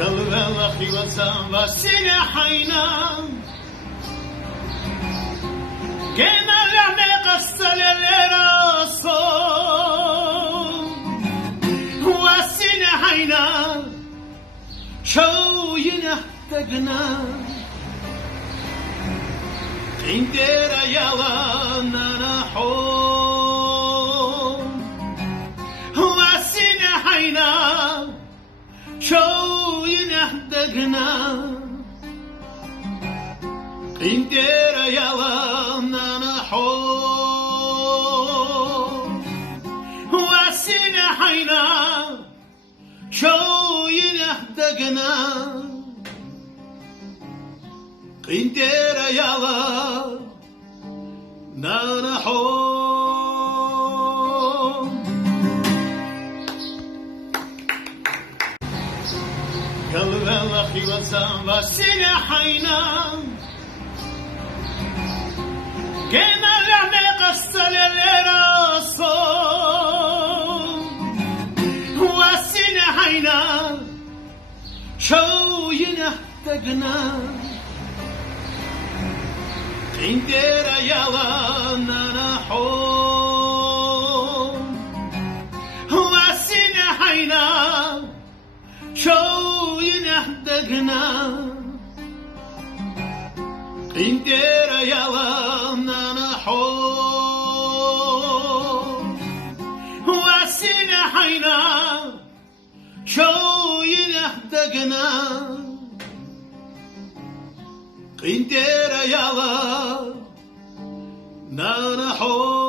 قلبنا خيوة وسيلة حينا جينا لعنا قصة للراسو وسيلة حينا شو ينحتقنا عندنا يلانا نحوم وسيلة حينا شو ينحتقنا عندنا يلانا نحوم وسيلة حينا شو ينحتقنا عندنا يلانا نحوم قلبنا خيوة وسيلة حينا جينا لعنا قصة للراسو وسيلة حينا شو ينحتقنا عندنا يلانا نحوم وسيلة حينا شو ينحتقنا عندنا يلانا نحوم وسيلة حينا شو ينحتقنا عندنا يلانا نحوم